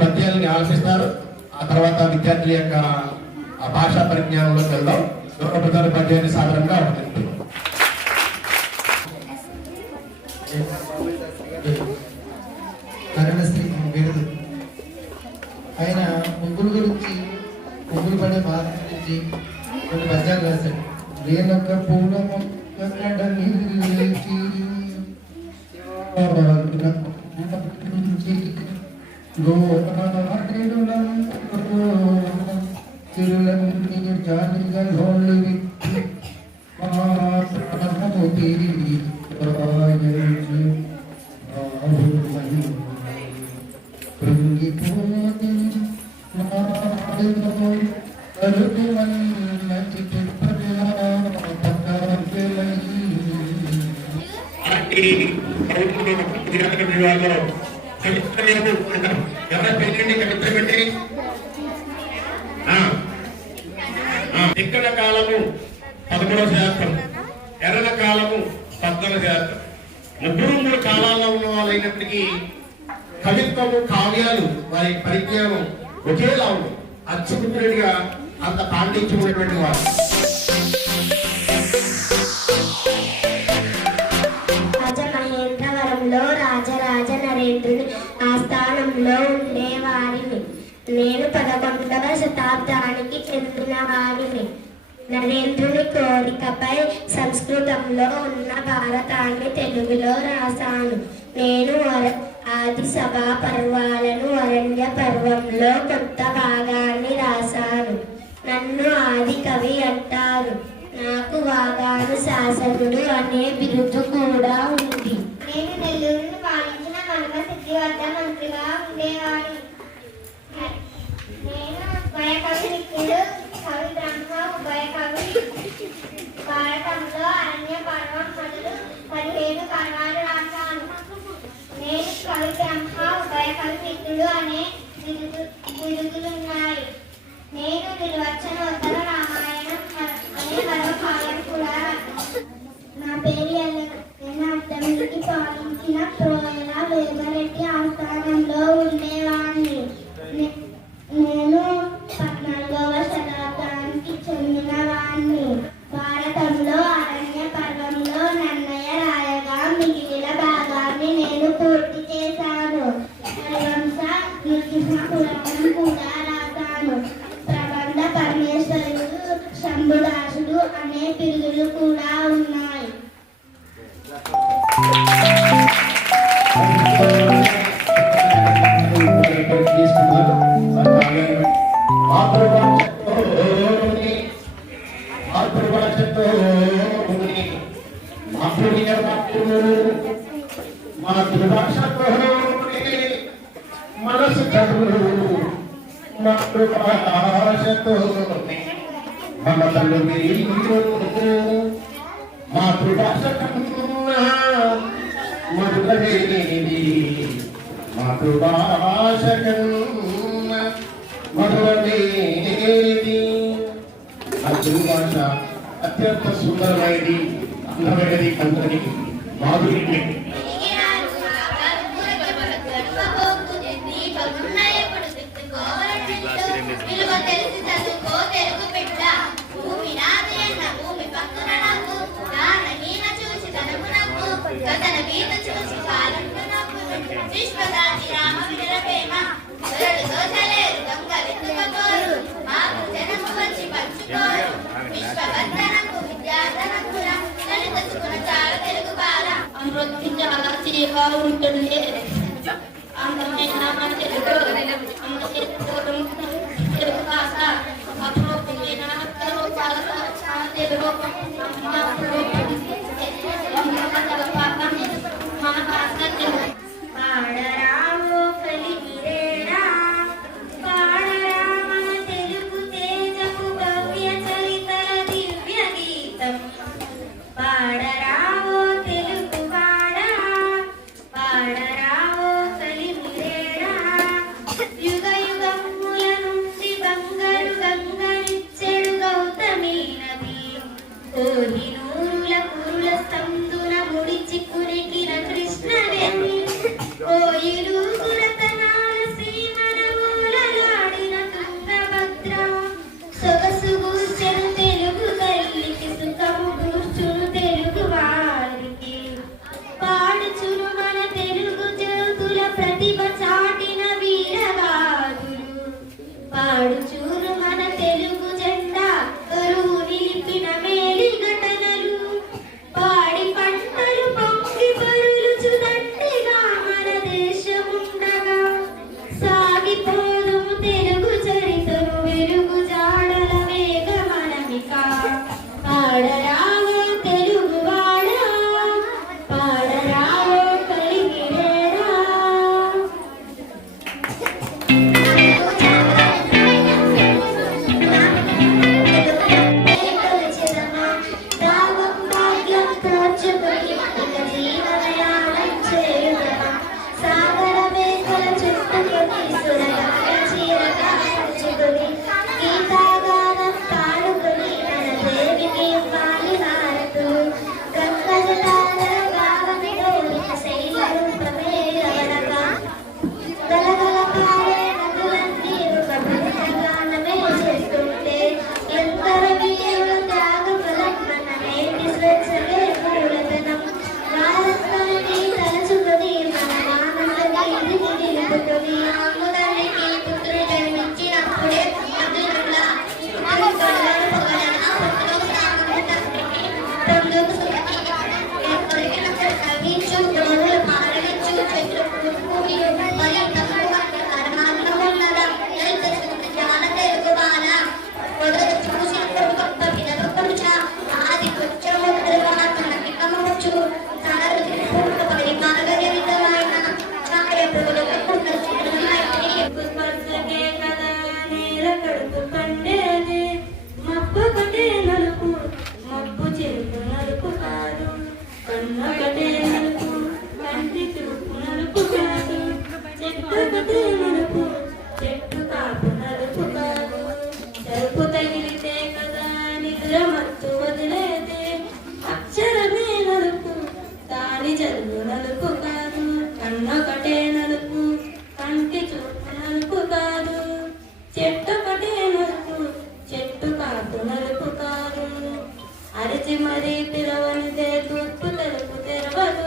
పద్యాలని ఆలోచిస్తారు. ఆ తర్వాత విద్యార్థుల యొక్క భాషా పరిజ్ఞానంలోకి వెళ్దాం. ప్రధాన పద్యాన్ని సాధారణంగా ఆయన ముగ్గురు గురించి, ముగ్గురు పడే బాధ గురించి కొన్ని పద్యాలు రాశాడు. రేణక పూలము ఇక్కడ కాలము 13%, ఎర్రల కాలము 14%. మూడు కాలాల్లో ఉన్న వాళ్ళైనప్పటికీ కవిత్వము, కావ్యాలు, వారి పరిజ్ఞానం ఒకేలా ఉంది. అచ్చుకున్నట్టుగా అంత పాండిత్యం ఉన్నటువంటి వారు. రాజమహేంద్రవరంలో రాజరాజ నరేంద్రుని ఆస్థానంలో ఉండేవారిని. నేను 11వ శతాబ్దానికి చెందిన వారిని. నరేంద్రుని కోరికపై సంస్కృతంలో ఉన్న భారతాన్ని తెలుగులో రాశాను. నేను ఆది సభా పర్వాలను అరణ్య పర్వంలో కొత్త భాగాన్ని రాశాను. నన్ను ఆది కవి అంటారు. నాకు వాగాను శాసనుడు అనే బిరుదు కూడా ఉంది. నేను నెల్లూరుని పాలించిన మనవ సిద్ధివర్ధ మంత్రిగా ఉండేవాడిని. నేను ఉభయకవి నిత్యుడు, కవి బ్రహ్మ, ఉభయకవి. భారతంలో అరణ్య పర్వం మొదలు 17 పర్వాలు రాశాను. నేను కవి బ్రహ్మ, ఉభయకవి నిత్యుడు అనే బిరుదులున్నాయి. నేను నిర్వచనోత్తర రామాయణం అనే మరో కావ్యం కూడా రాశాను. నా పేరు నేను అర్థమికి పాలించిన ప్రోయల వేమరెడ్డి ఆస్థానంలో ఉండేవాడిని. నేను 14వ శతాబ్దానికి చెందిన వాడిని. భారతంలో అరణ్య పర్వంలో నన్నయ్య రాయగా మిగిలిన భాగాన్ని నేను పూర్తి చేశాను. హరివంశ నృసింహ పురాణం కూడా రాశాను. ప్రబంధ పరమేశ్వరుడు, శంభుదాసుడు అనే బిరుదులు కూడా ఉన్నాయి. మనసు మాతృభాషతో మమతలు మాతృభాష కన్నా మధురవేది, మాతృభాష కన్నా మధురవేది. మాతృభాష అత్యంత సుందరమైనది, అందమైనది, అందరి మాధుర్యం. తన గీత చూసి కాలంలో నాకు విశ్వదాది రామ వినుల ప్రేమ దొరలుతో చలేరు దొంగ వెతుకపోరు మాకు జనము వచ్చి పంచుకోరు విశ్వవర్ధనకు విద్యాధనకుల లలిత సుగుణ చాల తెలుగు బాల అమృతి చాలా తీగా ఉంటుంది అందమైన మన తెలుగు తెలుగు భాష అపూర్వమైన తెలుగు భాష తెలుగు మన భాష తెలుగు పాడరావో కలిగిరేరా పాడరామ తెలుగు తేజపు భవ్య చరితల దివ్య గీతం పాడరావో తెలుగు వాడా పాడరావో కలిగిరేరా యుగ యుగముల నుండి బంగారు గంగనిచ్చెడు గౌతమి నది కోహినూరుల కురుల స్తందున ముడిచి కురికిన కృష్ణవేణి కోయిలు సురతనాల సీమల ఊలలాడిన తుంగభద్ర సొగసు గూర్చెను తెలుగు తల్లికి సుఖము కూర్చును తెలుగు వారికి పాడుచును మన తెలుగు జ్యోతుల ప్రతిభ చాటిన వీరగాథులు పాడుచును మన తెలుగు జెండా కరువు నిలిపిన మేలి ఘటనలు పాడి పంటలు పొంగి పరులుచు దండిగా మన దేశముండగా సాగిపోదుము తెలుగు చరితను వెలుగు జాడల వేగమనమిక పాడరావో తెలుగు వాడా పాడరావో కలిగిరేరా గలగల పారే నదులన్నీ ఒక భక్తగానమే చేస్తుంటే ఎందర వీరుల త్యాగ ఫలం మన నేటి స్వేచ్ఛలే మూలధనం భారతాన్ని తలచుకొని మన మానవులకి ఇది నిలుపుకొని అమ్ముదానికి పుత్రుడు జన్మించినప్పుడే అర్జునుల పొగడన పుత్రుడు తండ్రికి కొరికిన కవించు ద్రోణులు పారగించు చక్రపు భూమి మరి తక్కువ కర్మాత్మ ఉన్నదా లలిత జ్ఞాన తెలుగు బాల మొదలు చూసి గొప్ప వినపడుచ ఆది కృత్యముద్రగా తన వికమవచ్చు తన పూర్ణ పరిమాణగరితమైన ఛాయ ప్రభులకున్న చిరునైతి స్పర్శకే కదా నేల కడుపు పండేది మబ్బు కటే నలుపు మబ్బు చెరుపు నలుపు కాదు కన్నొకటే నలుపు కంటి చూపు నలుపు కాదు చెట్టు కటే నలుపు చెట్టు కాపు నలుపు కాదు చెరుపు తగిలితే కదా నిద్ర మత్తు వదిలేదే అక్షరమే నలుపు దాని జరుగు నలుపు కాదు కన్నొకటే నలుపు కంటి చూపు నలుపు కాదు చెట్టు కటే నలుపు చెట్టు కాపు నలుపు కాదు అరిచి మరీ పిలవనిదే తూర్పు తెలుపు తెరవదు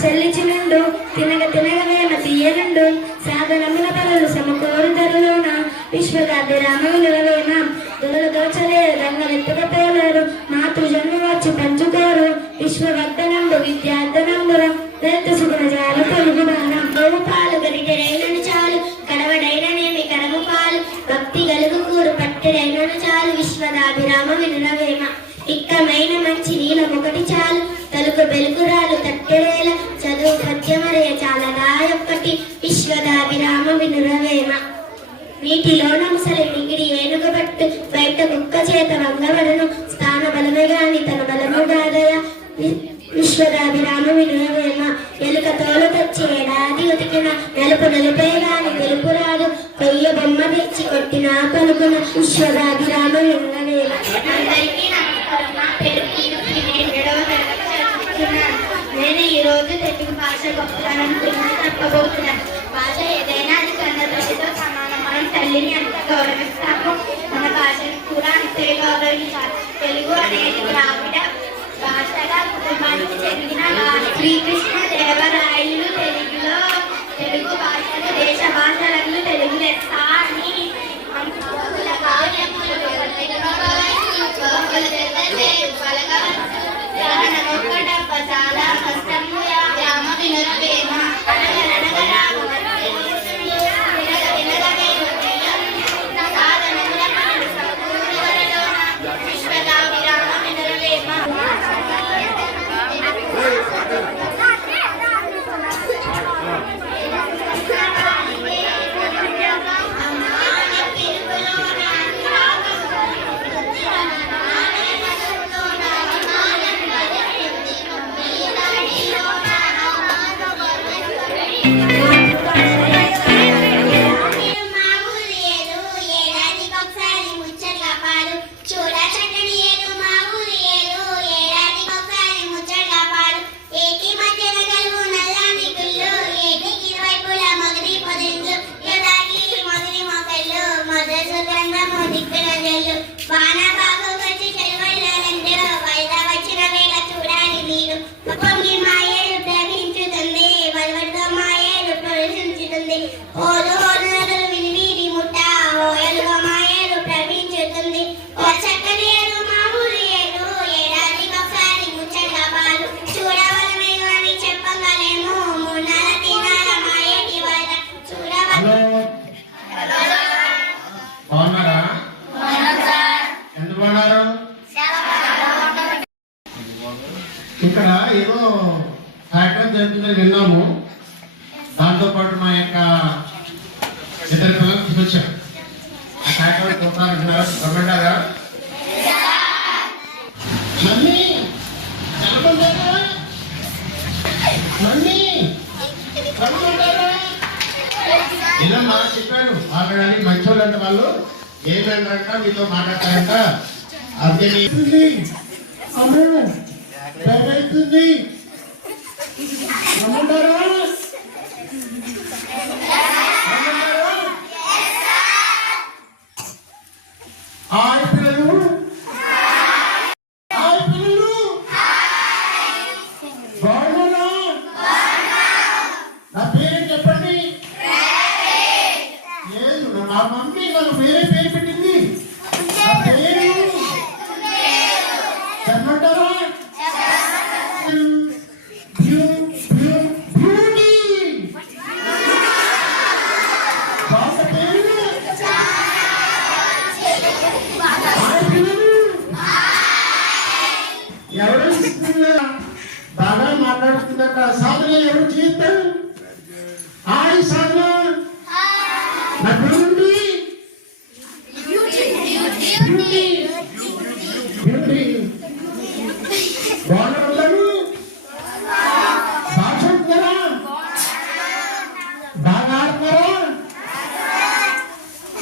చెల్లిచినుండు తినగ తినగవేమ తీయనుండు సాధనముల పనులు సమకూరు ధరలోన విశ్వగాది రామవిలువలేమ దొరలు దోచలే రంగనెత్తుకపోలేరు మాతృజన్మ వచ్చి పంచుకోరు విశ్వవర్ధనందు విద్యార్థనందురం దళిత సుగుణ జాల తెలుగు బాణం గోవు పాలు గరిటెరైనను చాలు కడవడైననేమి కరము పాలు భక్తి గలుగు కూరు పట్టెడైనను చాలు చాలు విశ్వదాభిరామ వినురవేమ. ఇక్కమైన మంచి నీలం ఒకటి చాలు తలుకు బెలుకురాలు తట్టెలేల చదువు పద్యమరే చాలదాయొక్కటి విశ్వదాభిరామ వినురవేమ. నీటిలో నముసలి మిగిడి ఏనుగబట్టు బయట కుక్క చేత వంగవడను స్థాన బలమే గాని తన బలము గాదయ విశ్వదాభిరామ వినురవేమ. ఎలుక తోలు తెచ్చి ఏడాది ఉతికిన నలుపు నలుపే గాని తెలుపు రాదు కొయ్య బొమ్మ తెచ్చి కొట్టిన పలుకున విశ్వదాభిరామ వినురవేమ. అందరికీ నమస్కారం. నా పేరు కీర్తి. నేను 7వ తరగతి చదువుతున్నాను. నేను ఈ రోజు తెలుగు భాష గొప్పతనం గురించి చెప్పబోతున్నాను. భాష ఏదైనా అది కన్న తల్లితో సమానం. మనం తల్లిని ఎంత గౌరవిస్తామో మన భాషను కూడా అంతే గౌరవించాలి. తెలుగు అనేది ద్రావిడ భాషగా కుటుంబానికి చెందిన శ్రీకృష్ణ దేవరాయలు తెలుగులో తెలుగు భాషను దేశ భాషలను తెలుగు లెస్స అని చాలా కష్టము రామ వినురవేమ. విశ్వదాభిరామ వినురవేమ. బాగున్నారా? ఎంత బాగున్నారు? ఇక్కడ ఏదో కార్యక్రమం జరుగుతుందని విన్నాము. దాంతో పాటు మా యొక్క ఇద్దరు పిల్లలు తీసుకొచ్చారు. ఆ కార్యక్రమం చూడాలంటున్నారు. గవర్నమెంటారా మమ్మీ చదవమంటారా? మమ్మీ చదవమంటారా? ఇలా మా చెప్పాను ఆల్రెడీ మంచోళ్ళు అంటే వాళ్ళు ఏమంటారంట మీతో మాట్లాడతారంట. అర్థమవుతుంది అవుతుంది రమ్మంటారా? హాయ్ పిల్లలు, హాయ్ పిల్లలు, బాగున్నారా? నా పేరు చెప్పండి. లేదు, నా మమ్మీ నాకు వేరే పేరు పెట్టింది. నా పేరు చెప్పమంటారా? ఎవరు బాగా మాట్లాడుతుందట. సాధన ఎవరు చేస్తారు? హాయ్ సాధన, నా పేరుండి బాగున్నారు. బాగా చూస్తున్నారా? బాగా ఆడుతున్నారా?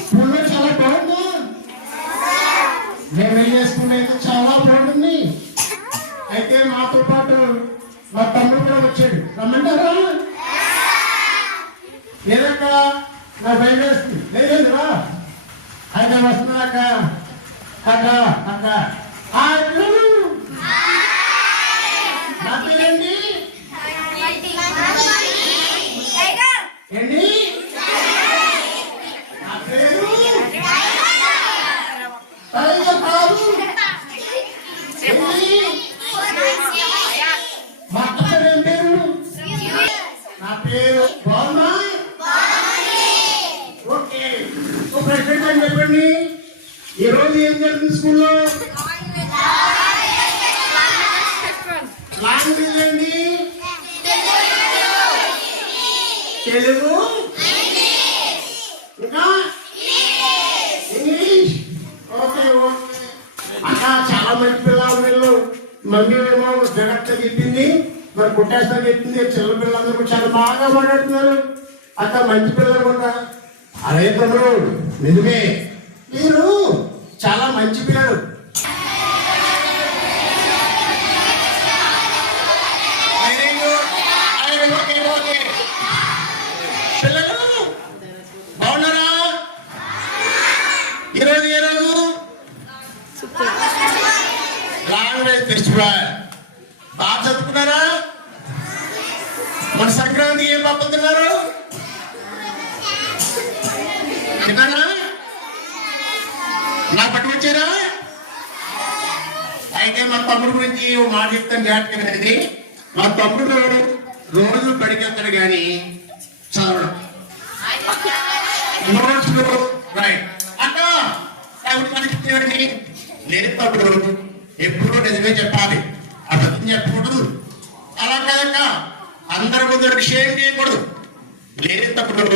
స్కూల్లో చాలా బాగుందా? మేము చేసుకునేది చాలా బాగుంది. అయితే మాతో పాటు మా తమ్ముడు కూడా వచ్చాడు. రమ్మంటారా? లేదక్క నా భయం వేస్తుంది. లేదు రా. అయితే వస్తున్నా అక్క. అక్క అక్క నా పేరేంటి? ఏంటి నా పేరు? టైగర్ కాదు. మా అక్క పేరు ఏం పేరు? నా పేరు బాగున్నా. ఓకే, ప్రెసిడెంట్ అని చెప్పండి. ఈ రోజు ఏం జరుగుతుంది? జరుగుతుంది స్కూల్లో? లాంగ్వేజ్ ఏంటి? తెలుగు, ఇంకా ఇంగ్లీష్. Okay okay. అక్క చాలా మంచి పిల్లలు వీళ్ళు. మమ్మీ ఏమో జగత్త చెప్పింది, మరి కుట్టేస్తా చెప్పింది. చిన్న పిల్లలందరూ చాలా బాగా మాట్లాడుతున్నారు. అక్క మంచి పిల్లలు కూడా. అదే తమ్ముడు నిజమే, మీరు చాలా మంచి పిల్లలు. పిల్లలు బాగున్నారా? ఈరోజు ఏ రోజు? Language festival. బాగా చదువుకున్నారా? మన సంక్రాంతి ఏం పంపుతున్నారు? తిన్నారా? నా పట్టుకొచ్చారా? అయితే మా తమ్ముడు గురించి ఓ మాట చెప్తాను జాగ్రత్తగా. మా తమ్ముడు రోజు పడికెళ్తాడు కానీ చదవడం. రైట్ అక్క లేదు తమ్ముడు, ఎప్పుడూ నిజమే చెప్పాలి, అబద్ధం చెప్పకూడదు. అలా కాదక్క, అందరి ముందు షేర్ చేయకూడదు. లేదు తమ్ముడు,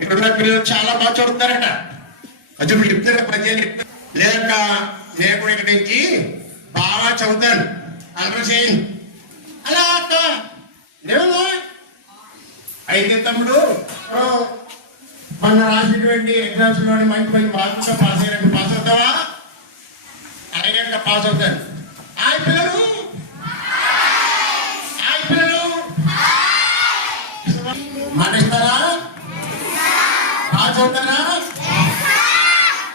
ఇక్కడున్న పిల్లలు చాలా బాగా చదువుతారట. అది మీరు చెప్తారా? పద్యాలు లేదక్క, నేను కూడా ఇక్కడి నుంచి బాగా చదువుతాను, అందరూ చేయండి. అలా అక్క లేదు. అయితే తమ్ముడు మన రాసినటువంటి ఎగ్జామ్స్ లోని మంచి మంచి మార్కులతో పాస్ అయినట్టు పాస్ అవుతావా? అడిగాక పాస్ అవుతాను. ఆ పిల్లలు మానేస్తారా? పాస్ అవుతారా?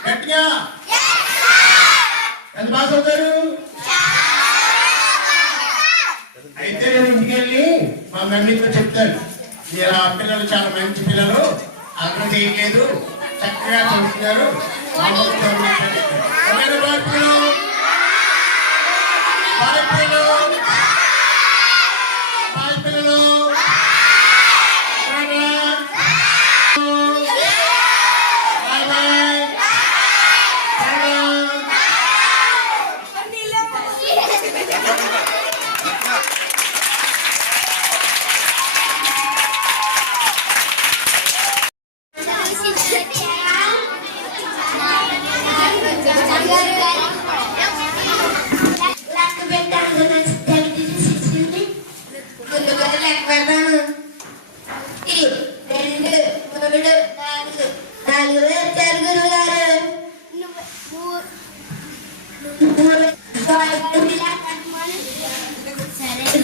గట్టిగా ఎంత పాస్ అవుతారు? అయితే నేను ఇంటికి వెళ్ళి మా మమ్మీతో చెప్తాను, మీరు ఆ పిల్లలు చాలా మంచి పిల్లలు, అర్థం చేయలేదు, చక్కగా చదువుతున్నారు.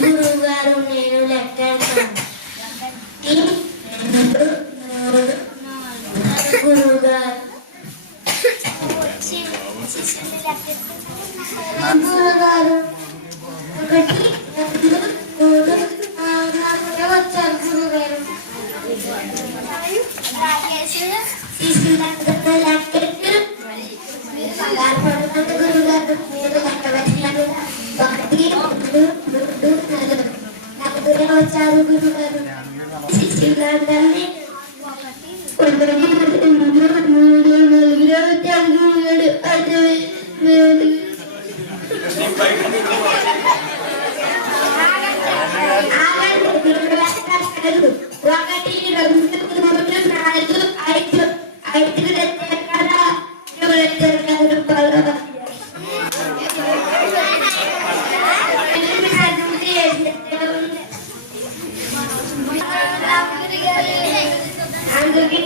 గురువు గారు నేను లెక్క గురువు గారు గురుగారు 1 2 3 వచ్చారు గురుగారు. గురుగారు మీరు లెక్క పెట్టినారు. 1 2 3 నాకు దూరం వచ్చారు గురుగారు. శిష్యులందరినీ 1 2 3 4 5 అందుకే